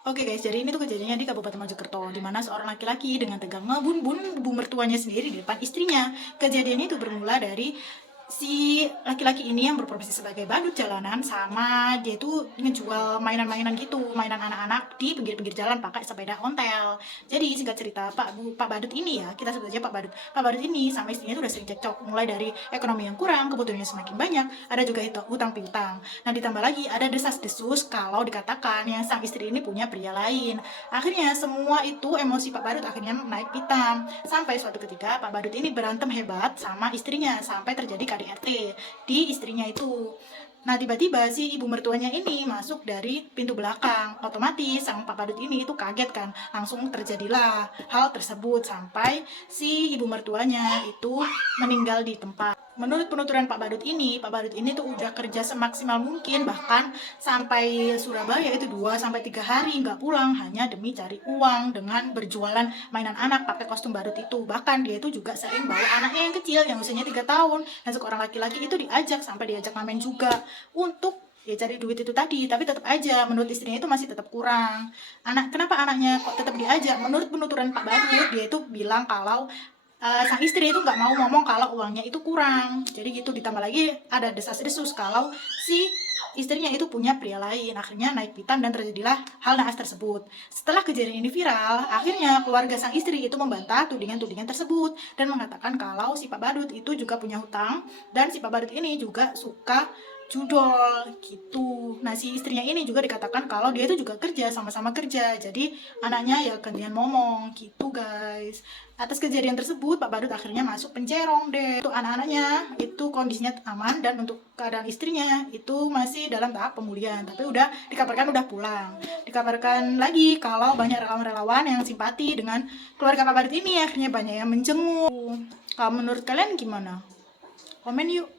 Oke guys, jadi ini tuh kejadiannya di Kabupaten Mojokerto, di mana seorang laki-laki dengan tegang ngebun-bun ibu mertuanya sendiri di depan istrinya. Kejadian itu bermula dari si laki-laki ini yang berprofesi sebagai badut jalanan, sama dia itu ngejual mainan-mainan gitu, mainan anak-anak di pinggir-pinggir jalan pakai sepeda ontel. Jadi singkat cerita, Pak Badut ini ya, kita sebut aja Pak Badut. Pak Badut ini sama istrinya itu udah sering cekcok, mulai dari ekonomi yang kurang, kebutuhannya semakin banyak, ada juga hutang piutang. Nah, ditambah lagi ada desas-desus kalau dikatakan yang sang istri ini punya pria lain. Akhirnya semua itu emosi Pak Badut akhirnya naik pitam. Sampai suatu ketika Pak Badut ini berantem hebat sama istrinya sampai terjadi KDRT di istrinya itu. Nah, tiba-tiba si ibu mertuanya ini masuk dari pintu belakang. Otomatis sang Pak Badut ini itu kaget kan. Langsung terjadilah hal tersebut sampai si ibu mertuanya itu meninggal di tempat. Menurut penuturan Pak Badut ini tuh udah kerja semaksimal mungkin, bahkan sampai Surabaya itu 2 sampai 3 hari nggak pulang hanya demi cari uang dengan berjualan mainan anak pakai kostum badut itu. Bahkan dia itu juga sering bawa anaknya yang kecil yang usianya 3 tahun dan seorang laki-laki itu diajak sampai diajak ngamen juga untuk ya cari duit itu tadi, tapi tetap aja menurut istrinya itu masih tetap kurang. Kenapa anaknya kok tetap diajak? Menurut penuturan Pak Badut, dia itu bilang kalau sang istri itu nggak mau ngomong kalau uangnya itu kurang. Jadi gitu, ditambah lagi ada desas-desus kalau si istrinya itu punya pria lain. Akhirnya naik pitam dan terjadilah hal naas tersebut. Setelah kejadian ini viral, akhirnya keluarga sang istri itu membantah tudingan-tudingan tersebut dan mengatakan kalau si Pak Badut itu juga punya hutang dan si Pak Badut ini juga suka judol gitu. Nah, si istrinya ini juga dikatakan kalau dia itu juga kerja, sama-sama kerja. Jadi anaknya ya gantian ngomong gitu, guys. Atas kejadian tersebut, Pak Badut akhirnya masuk pencerong deh. Untuk anak-anaknya itu kondisinya aman dan untuk keadaan istrinya itu masih dalam tahap pemulihan. Tapi udah dikabarkan udah pulang. Dikabarkan lagi kalau banyak relawan-relawan yang simpati dengan keluarga Pak Badut ini, akhirnya banyak yang menjenguk. Kalau menurut kalian gimana? Komen yuk.